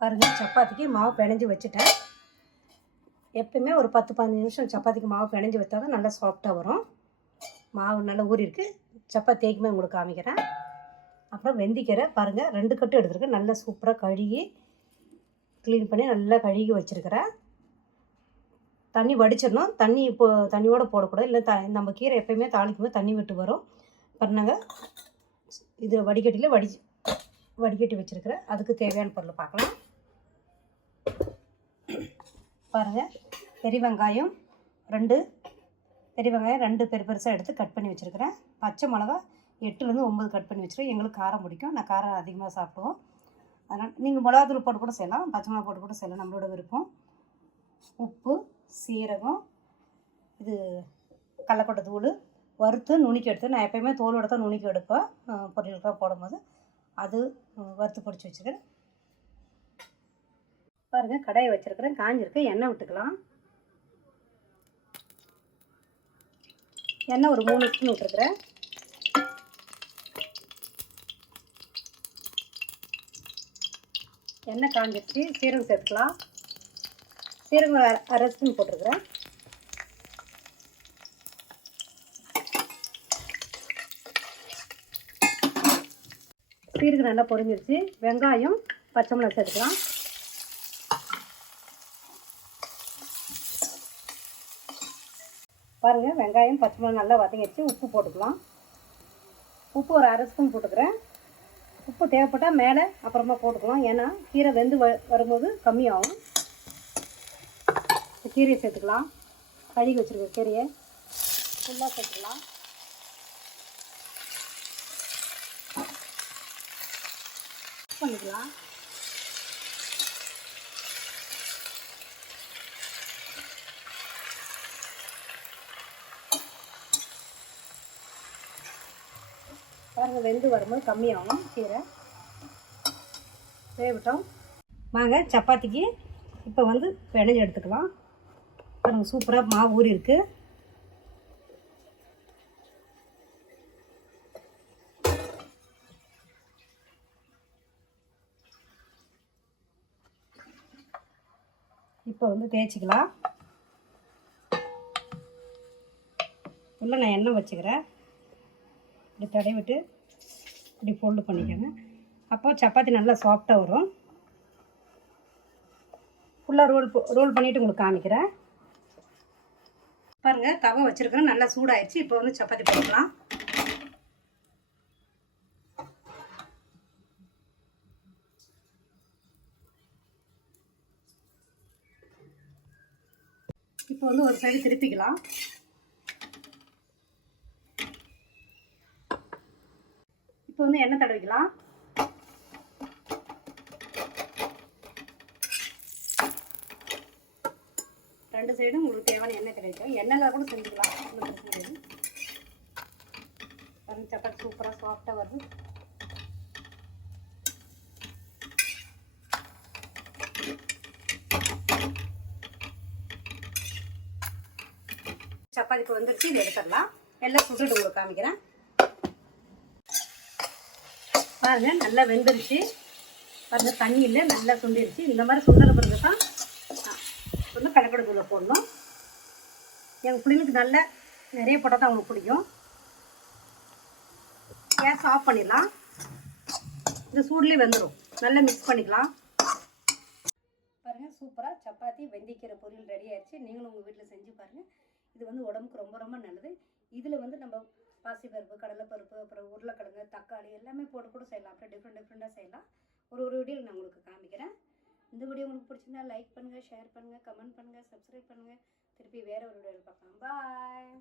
பாருங்கள், சப்பாத்திக்கு மாவு பிணைஞ்சி வச்சுட்டேன். எப்பயுமே ஒரு 10-15 நிமிஷம் சப்பாத்திக்கு மாவு பிணைஞ்சி வச்சா தான் நல்லா சாஃப்டாக வரும். மாவு நல்லா ஊறிருக்கு. சப்பாத்தி தேய்க்குமே உங்களுக்கு காமிக்கிறேன். அப்புறம் வெந்திக்கீரை பாருங்கள், 2 கட்டு எடுத்துருக்கேன். நல்லா சூப்பராக கழுகி க்ளீன் பண்ணி நல்லா கழுகி வச்சுருக்கிறேன். தண்ணி வடிச்சிடணும். தண்ணி இப்போ தண்ணியோடு போடக்கூடாது, இல்லை நம்ம கீரை எப்பயுமே தாளிக்கும்போது தண்ணி விட்டு வரும். பாருங்க, இது வடிகட்டியில் வடிகட்டி வச்சுருக்கிறேன். அதுக்கு தேவையான பொருள் பார்க்கலாம். பாருங்கள், பெரிய வெங்காயம் 2 பெருசாக எடுத்து கட் பண்ணி வச்சுருக்கிறேன். பச்சை மிளகா 8லேருந்து 9 கட் பண்ணி வச்சுருக்கேன். எங்களுக்கு காரம் பிடிக்கும், நான் காரம் அதிகமாக சாப்பிடுவோம். அதனால் நீங்கள் மிளகாத்தூள் போட்டு கூட செய்யலாம், பச்சை மிளகா போட்டு கூட செய்யலாம், நம்மளோட விருப்பம். உப்பு, சீரகம், இது கடலக்கொட்டை தூள் வறுத்து நுணுக்கி எடுத்து, நான் எப்போயுமே தோலோட தான் நுணுக்கி எடுப்பேன் பொரியலுக்காக போடும்போது. அது வறுத்து பொடிச்சு வச்சுருக்கிறேன். பாருங்கள், கடாயை வச்சுருக்கிறேன், காஞ்சிருக்கு. எண்ணெய் விட்டுக்கலாம். எண்ணெய் ஒரு 3 ஸ்பூன் விட்டுருக்குறேன். எண்ணெய் காஞ்சிருச்சு. சீரகம் சேர்த்துக்கலாம். சீரகம் அரை ஸ்பூன் போட்டிருக்கிறேன். சீரகம் நல்லா பொரிஞ்சிருச்சு. வெங்காயம், பச்சை மிளகாய் சேர்த்துக்கலாம். பாருங்கள், வெங்காயம் பச்சை மிளகாய் நல்லா வதங்கிடுச்சு. உப்பு போட்டுக்கலாம். உப்பு ஒரு அரை ஸ்பூன் போட்டுக்கிறேன். உப்பு தேவைப்பட்டால் மேலே அப்புறமா போட்டுக்கலாம், ஏன்னா கீரை வெந்து வரும்போது கம்மியாகும். கீரையை சேர்த்துக்கலாம். கழுகி வச்சுருக்க கீரையை ஃபுல்லாக சேர்த்துக்கலாம். பண்ணிக்கலாம். பாருங்கள், வெந்து வரும்போது கம்மியாகும் கீரை. வேவிட்டோம். வாங்க, சப்பாத்திக்கு இப்போ வந்து பிணைஞ்சு எடுத்துக்கலாம். பாருங்கள், சூப்பராக மாவு ஊறி இருக்குது. இப்போ வந்து தேய்ச்சிக்கலாம். உள்ள நான் எண்ணெய் வச்சுக்கிறேன். இப்படி தடவிட்டு இப்படி ஃபோல்டு பண்ணிக்கோங்க. அப்போ சப்பாத்தி நல்லா சாஃப்டாக வரும். ஃபுல்லாக ரோல் பண்ணிவிட்டு உங்களுக்கு காமிக்கிறேன். பாருங்கள், தவை வச்சுருக்கிறேன், நல்லா சூடாகிடுச்சு. இப்போ வந்து சப்பாத்தி போட்டுக்கலாம். இப்போ வந்து ஒரு சைடு திருப்பிக்கலாம். இப்போ வந்து எண்ணெய் தடவிக்கலாம். ரெண்டு சைடும் உங்களுக்கு தேவையான எண்ணெய் கிடைக்கும். எண்ணெயில் கூட செஞ்சுக்கலாம், ஒன்றும் பிரச்சனை கிடையாது. பாருங்கள், சப்பாத்தி சூப்பராக சாஃப்டாக வருது. சப்பாத்தி இப்போ வந்துருச்சு, இது எடுத்துடலாம். எல்லாம் சுட்டுட்டு உங்களுக்கு காமிக்கிறேன். பாருங்கள், நல்லா வெந்துருச்சு. பாருங்கள், தண்ணியில் நல்லா சுண்டிருச்சு. இந்த மாதிரி சுண்டற பிறகு தான் வந்து கடற்கடை தூளை போடணும். எங்கள் பிள்ளைங்களுக்கு நல்லா நிறைய போட்டால் தான் அவங்களுக்கு பிடிக்கும். கேஸ் ஆஃப் பண்ணிடலாம். இந்த சூட்லேயே வெந்துடும். நல்லா மிக்ஸ் பண்ணிக்கலாம். பாருங்கள், சூப்பராக சப்பாத்தி வெந்திக்கீரை பொரியல் ரெடி ஆயிடுச்சு. நீங்களும் உங்கள் வீட்டில் செஞ்சு பாருங்கள். இது வந்து உடம்புக்கு ரொம்ப ரொம்ப நல்லது. இதில் வந்து நம்ம பாசிப்பருப்பு, கடலைப்பருப்பு, அப்புறம் உருளைக்கிழங்கு, தக்காளி எல்லாமே போட்டு கூட செய்யலாம். அப்புறம் டிஃப்ரெண்ட்டாக செய்யலாம். ஒரு வீடியோவில் நான் உங்களுக்கு காமிக்கிறேன். இந்த வீடியோ உங்களுக்கு பிடிச்சிருந்தா லைக் பண்ணுங்கள், ஷேர் பண்ணுங்கள், கமெண்ட் பண்ணுங்கள், சப்ஸ்கிரைப் பண்ணுங்கள். திருப்பி வேறு ஒரு வீடியோவில் பார்க்கலாம். பாய்.